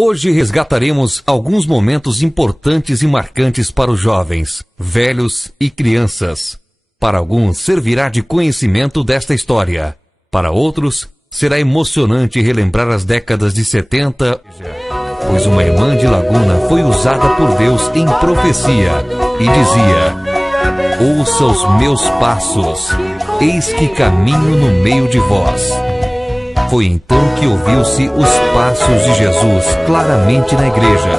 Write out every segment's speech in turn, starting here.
Hoje resgataremos alguns momentos importantes e marcantes para os jovens, velhos e crianças. Para alguns servirá de conhecimento desta história. Para outros, será emocionante relembrar as décadas de 70, pois uma irmã de Laguna foi usada por Deus em profecia e dizia: ouça os meus passos, eis que caminho no meio de vós. Foi então que ouviu-se os passos de Jesus claramente na igreja,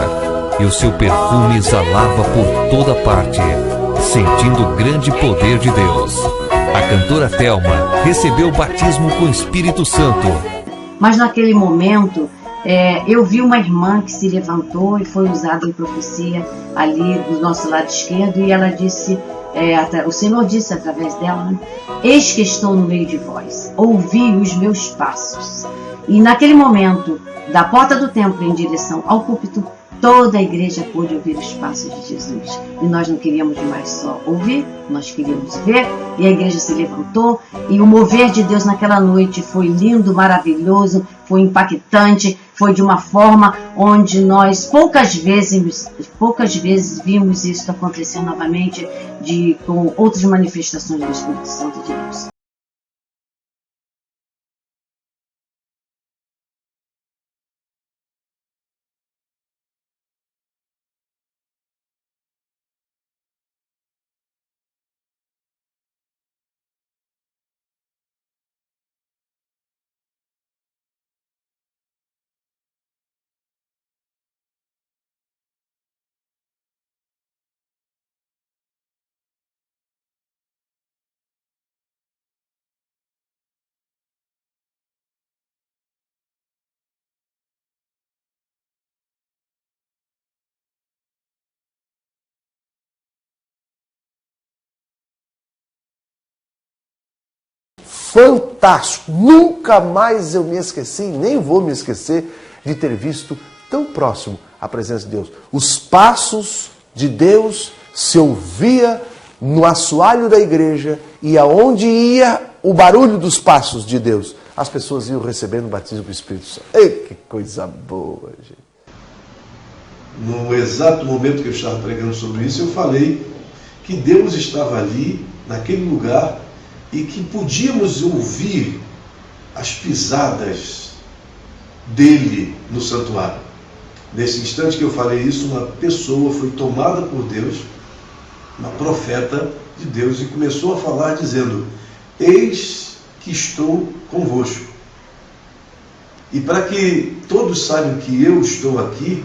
e o seu perfume exalava por toda parte, sentindo o grande poder de Deus. A cantora Thelma recebeu o batismo com o Espírito Santo. Mas naquele momento, eu vi uma irmã que se levantou e foi usada em profecia ali do nosso lado esquerdo, e ela disse, o Senhor disse através dela, né? Eis que estou no meio de vós, ouvi os meus passos. E naquele momento, da porta do templo em direção ao púlpito, toda a igreja pôde ouvir os passos de Jesus. E nós não queríamos mais só ouvir, nós queríamos ver. E a igreja se levantou. E o mover de Deus naquela noite foi lindo, maravilhoso, foi impactante. Foi de uma forma onde nós poucas vezes vimos isso acontecer novamente com outras manifestações do Espírito Santo de Deus. Fantástico! Nunca mais eu me esqueci, nem vou me esquecer de ter visto tão próximo a presença de Deus. Os passos de Deus se ouvia no assoalho da igreja, e aonde ia o barulho dos passos de Deus, as pessoas iam recebendo o batismo do Espírito Santo. Ei, que coisa boa, gente! No exato momento que eu estava pregando sobre isso, eu falei que Deus estava ali, naquele lugar, e que podíamos ouvir as pisadas dele no santuário. Nesse instante que eu falei isso, uma pessoa foi tomada por Deus, uma profeta de Deus, e começou a falar dizendo: eis que estou convosco. E para que todos saibam que eu estou aqui,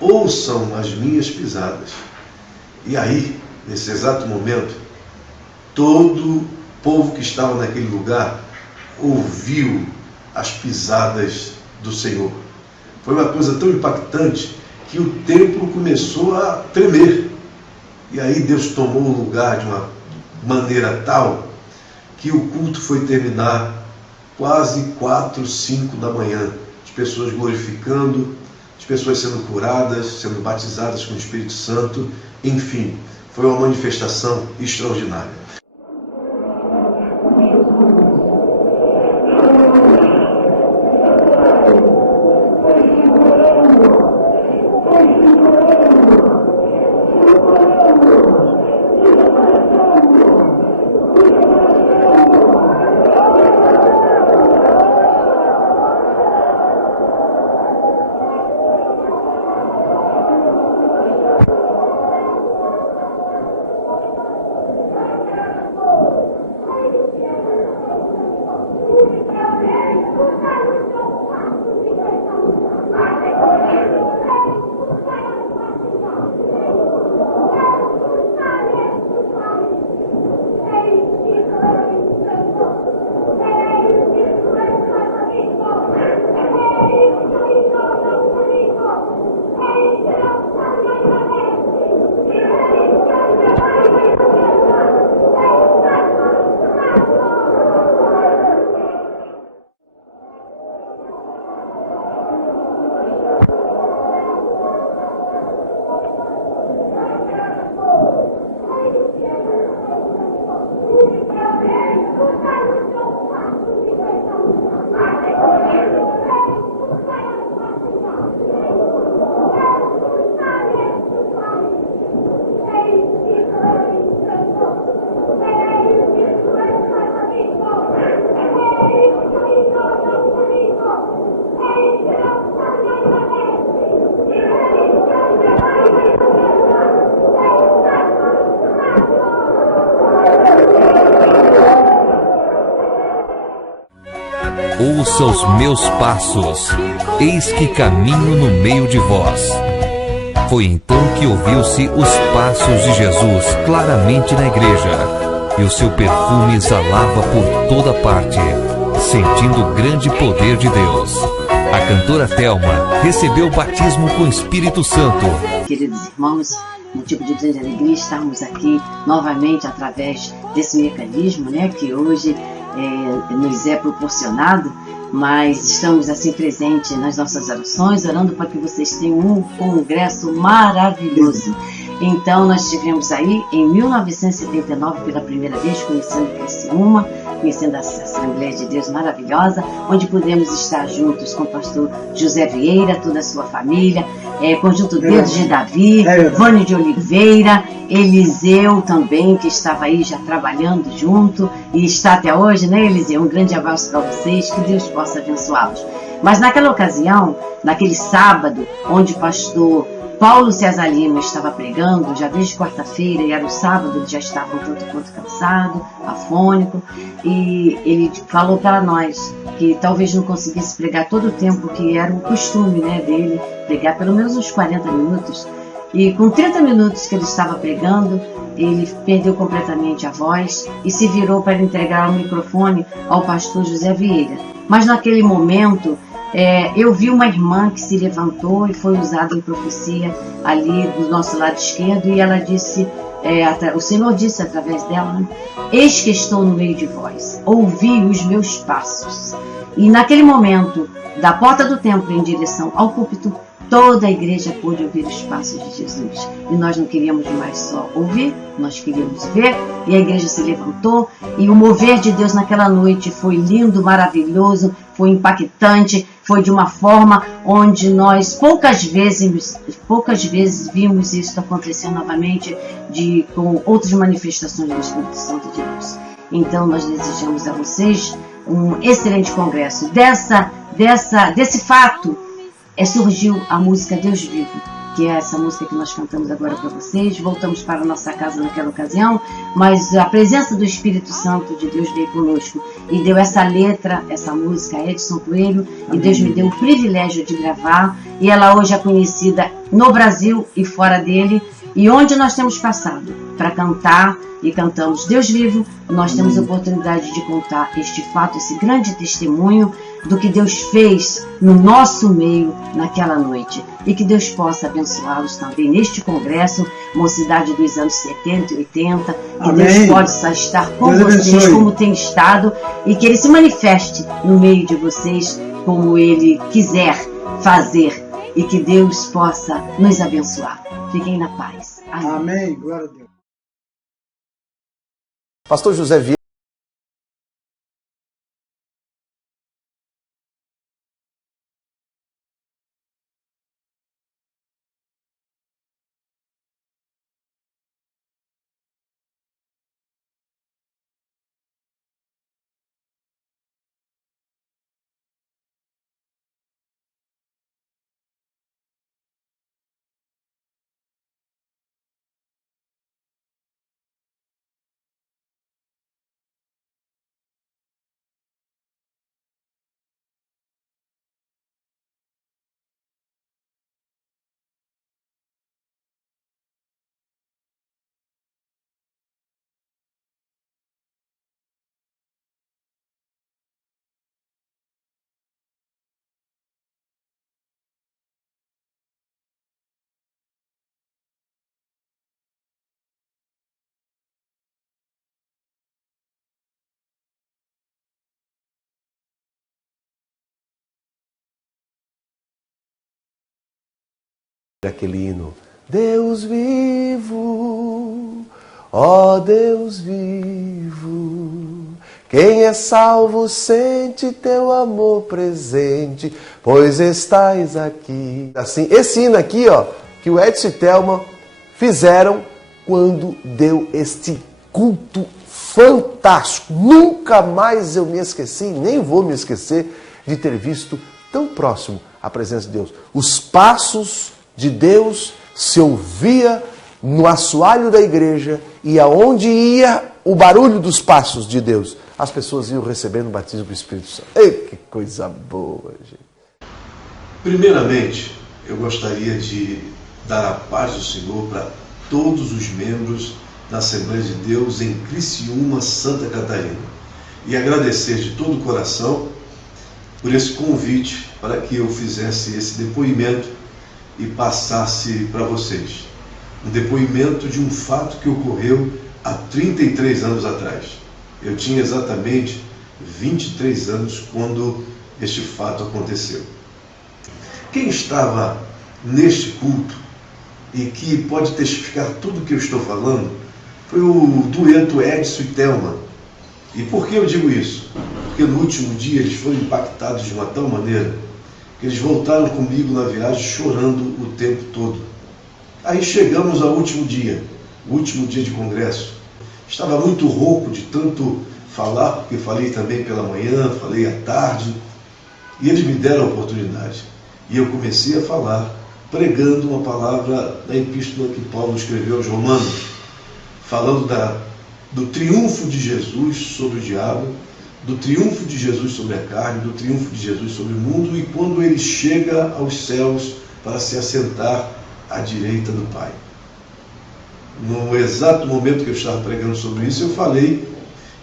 ouçam as minhas pisadas. E aí, nesse exato momento, todo povo que estava naquele lugar ouviu as pisadas do Senhor. Foi uma coisa tão impactante que o templo começou a tremer. E aí Deus tomou o lugar de uma maneira tal que o culto foi terminar quase 4, 5 da manhã. As pessoas glorificando, as pessoas sendo curadas, sendo batizadas com o Espírito Santo. Enfim, foi uma manifestação extraordinária. ouça os meus passos, eis que caminho no meio de vós. Foi então que ouviu-se os passos de Jesus claramente na igreja, e o seu perfume exalava por toda parte, sentindo o grande poder de Deus. A cantora Thelma recebeu o batismo com o Espírito Santo. Queridos irmãos, motivo de grande alegria estarmos aqui novamente através desse mecanismo, que hoje nos é proporcionado, mas estamos assim presentes nas nossas orações, orando para que vocês tenham um congresso maravilhoso. Então nós estivemos aí em 1979 pela primeira vez, conhecendo Criciúma, conhecendo essa Assembleia de Deus maravilhosa, onde pudemos estar juntos com o pastor José Vieira, toda a sua família, Conjunto Dedos de Davi, Vânia de Oliveira, Eliseu também, que estava aí já trabalhando junto e está até hoje, Eliseu? Um grande abraço para vocês, que Deus possa abençoá-los. Mas naquela ocasião, naquele sábado, onde o pastor Paulo César Lima estava pregando, já desde quarta-feira, e era o sábado, ele já estava um tanto quanto cansado, afônico, e ele falou para nós que talvez não conseguisse pregar todo o tempo que era o costume dele, pregar pelo menos uns 40 minutos, e com 30 minutos que ele estava pregando, ele perdeu completamente a voz e se virou para entregar o microfone ao pastor José Vieira. Mas naquele momento, eu vi uma irmã que se levantou e foi usada em profecia ali do nosso lado esquerdo, e ela disse, o Senhor disse através dela, eis que estou no meio de vós, ouvi os meus passos. E naquele momento, da porta do templo em direção ao púlpito, toda a igreja pôde ouvir os passos de Jesus. E nós não queríamos mais só ouvir, nós queríamos ver, e a igreja se levantou, e o mover de Deus naquela noite foi lindo, maravilhoso, foi impactante, foi de uma forma onde nós poucas vezes vimos isso acontecer novamente com outras manifestações do Espírito Santo de Deus. Então nós desejamos a vocês um excelente congresso. Desse fato surgiu a música Deus Vivo, que é essa música que nós cantamos agora para vocês. Voltamos para a nossa casa naquela ocasião, mas a presença do Espírito Santo de Deus veio conosco e deu essa letra, essa música, a Edson Coelho, e Deus me deu o privilégio de gravar, e ela hoje é conhecida no Brasil e fora dele, e onde nós temos passado para cantar, e cantamos Deus Vivo, nós temos a oportunidade de contar este fato, esse grande testemunho do que Deus fez no nosso meio naquela noite. E que Deus possa abençoá-los também neste congresso, mocidade dos anos 70 e 80, que Amém. Deus possa estar com Deus vocês abençoe. Como tem estado, e que Ele se manifeste no meio de vocês como Ele quiser fazer, e que Deus possa nos abençoar. Fiquem na paz. Amém. Amém. Glória a Deus. Pastor José Vieira. Aquele hino, Deus vivo, ó Deus vivo, quem é salvo sente teu amor presente, pois estás aqui. Assim, esse hino aqui, que o Edson e Thelma fizeram quando deu este culto fantástico. Nunca mais eu me esqueci, nem vou me esquecer de ter visto tão próximo a presença de Deus. Os passos de Deus se ouvia no assoalho da igreja, e aonde ia o barulho dos passos de Deus, as pessoas iam recebendo o batismo do Espírito Santo. Ei, que coisa boa, gente. Primeiramente, eu gostaria de dar a paz do Senhor para todos os membros da Assembleia de Deus em Criciúma, Santa Catarina. E agradecer de todo o coração por esse convite para que eu fizesse esse depoimento e passasse para vocês. Um depoimento de um fato que ocorreu há 33 anos atrás. Eu tinha exatamente 23 anos quando este fato aconteceu. Quem estava neste culto e que pode testificar tudo o que eu estou falando foi o dueto Edson e Thelma. E por que eu digo isso? Porque no último dia eles foram impactados de uma tal maneira que eles voltaram comigo na viagem chorando o tempo todo. Aí chegamos ao último dia, o último dia de congresso. Estava muito rouco de tanto falar, porque falei também pela manhã, falei à tarde, e eles me deram a oportunidade. E eu comecei a falar, pregando uma palavra da epístola que Paulo escreveu aos Romanos, falando do triunfo de Jesus sobre o diabo, do triunfo de Jesus sobre a carne, do triunfo de Jesus sobre o mundo, e quando ele chega aos céus para se assentar à direita do Pai. No exato momento que eu estava pregando sobre isso, eu falei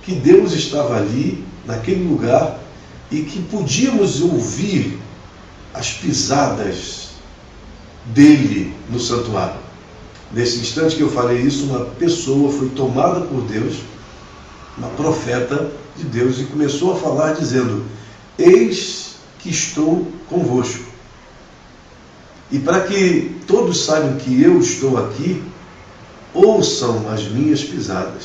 que Deus estava ali, naquele lugar, e que podíamos ouvir as pisadas dele no santuário. Nesse instante que eu falei isso, uma pessoa foi tomada por Deus, uma profeta de Deus, e começou a falar dizendo: eis que estou convosco. E para que todos saibam que eu estou aqui, ouçam as minhas pisadas.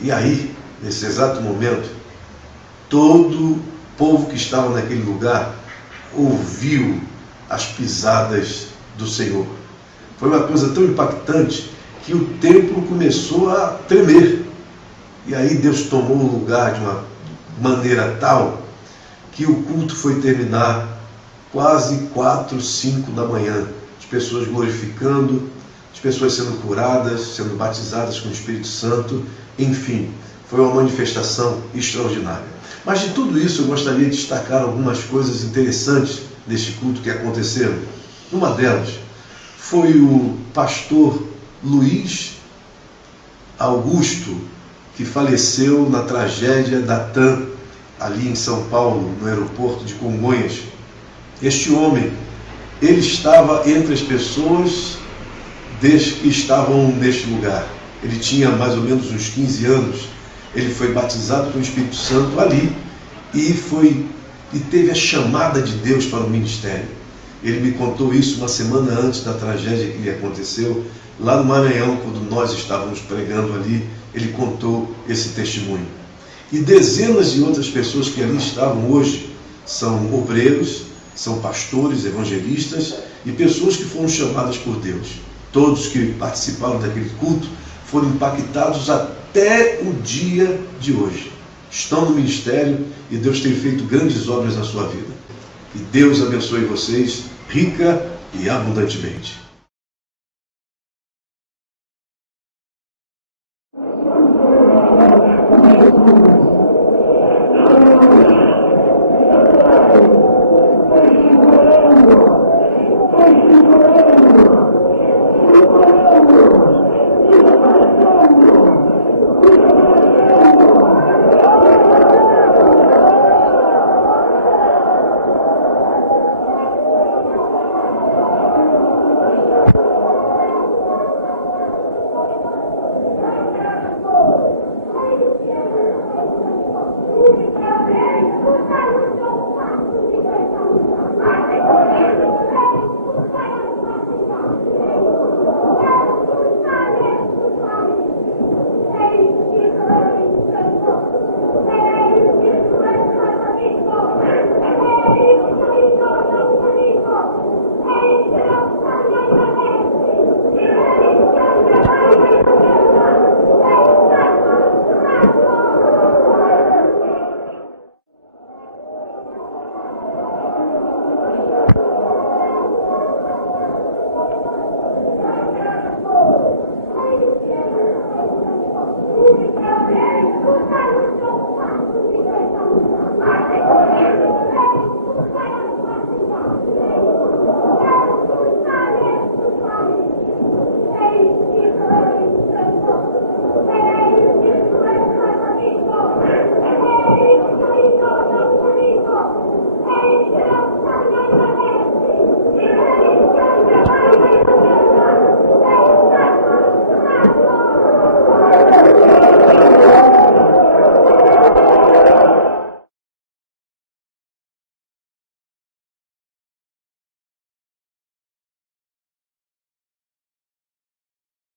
E aí, nesse exato momento, todo o povo que estava naquele lugar ouviu as pisadas do Senhor. Foi uma coisa tão impactante que o templo começou a tremer. E aí Deus tomou o lugar de uma maneira tal que o culto foi terminar quase 4, 5 da manhã. As pessoas glorificando, as pessoas sendo curadas, sendo batizadas com o Espírito Santo. Enfim, foi uma manifestação extraordinária. Mas de tudo isso eu gostaria de destacar algumas coisas interessantes deste culto que aconteceram. Uma delas foi o pastor Luiz Augusto, que faleceu na tragédia da TAM, ali em São Paulo, no aeroporto de Congonhas. Este homem, ele estava entre as pessoas que estavam neste lugar. Ele tinha mais ou menos uns 15 anos. Ele foi batizado com o Espírito Santo ali e teve a chamada de Deus para o ministério. Ele me contou isso uma semana antes da tragédia que lhe aconteceu, lá no Maranhão, quando nós estávamos pregando ali. Ele contou esse testemunho. E dezenas de outras pessoas que ali estavam hoje são obreiros, são pastores, evangelistas e pessoas que foram chamadas por Deus. Todos que participaram daquele culto foram impactados até o dia de hoje. Estão no ministério e Deus tem feito grandes obras na sua vida. Que Deus abençoe vocês rica e abundantemente.